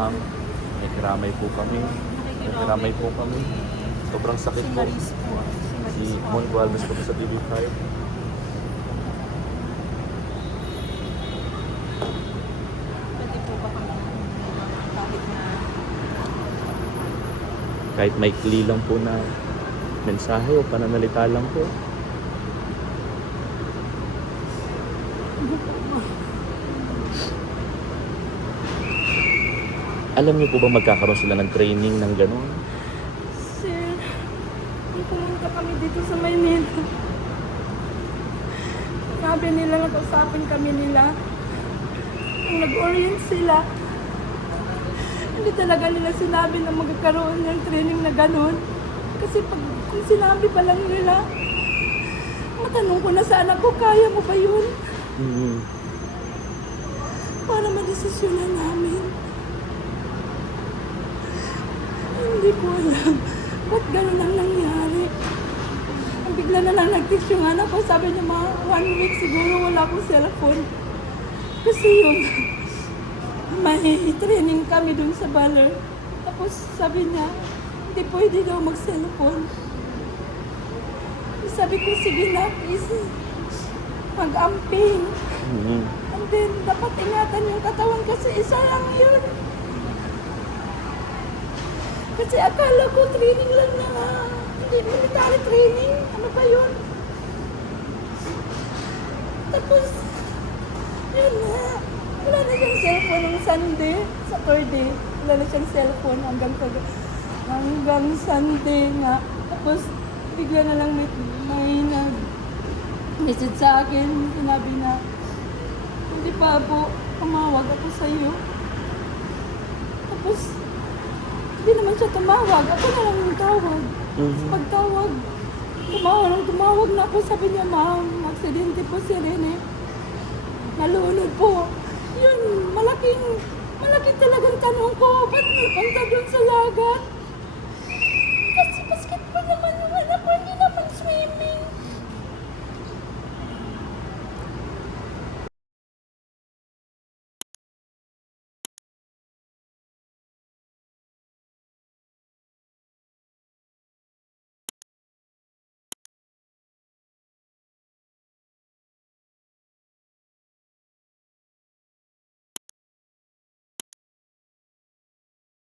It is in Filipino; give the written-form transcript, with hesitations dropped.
ma'am. May kiramay po kami. May kiramay po kami. Sobrang sakit Si po. Maris po. Si Mon Gualvez po sa TV5. Pwede po ba kami kahit na Kahit maikli lang po na mensahe o pananalita lang po. Alam niyo po ba magkakaroon sila ng training ng gano'n? Sir, kung pumunta kami dito sa Maynila, sabi nila, nakausapin kami nila. Kung nag-orient sila, hindi talaga nila sinabi na magkakaroon ng training na gano'n. Kasi kung sinabi pa lang nila, matanong ko na sa anak ko, kaya mo ba yun? Para madesisyonan namin. Hindi ko alam ba't gano'n ang nangyari. Ang bigla na lang nag-text yung anak ko. Sabi niya, mga 1 week siguro wala akong cellphone. Kasi yung may training kami dun sa Baler. Tapos sabi niya, hindi pwede daw mag-cellphone. Sabi ko, sige na, please, mag-amping. And then, dapat ingatan yung katawan kasi isa lang yun. Kasi akala ko training lang na hindi military training. Ano ba yun? Tapos, yun na. Wala na siyang cellphone ng Sunday, Saturday. Wala na siyang cellphone hanggang Sunday nga. Tapos, bigla na lang may nag-message sa akin. Sinabi na, hindi pa po, tumawag ako sa'yo. Tapos, hindi naman siya tumawag. Ako na lang yung tawag. Pagtawag, tumawag na ako. Sabi niya, ma'am, aksidente po si Rene. Nalunod po. Yun, malaking talagang tanong ko. Ba't napunta doon sa lagat?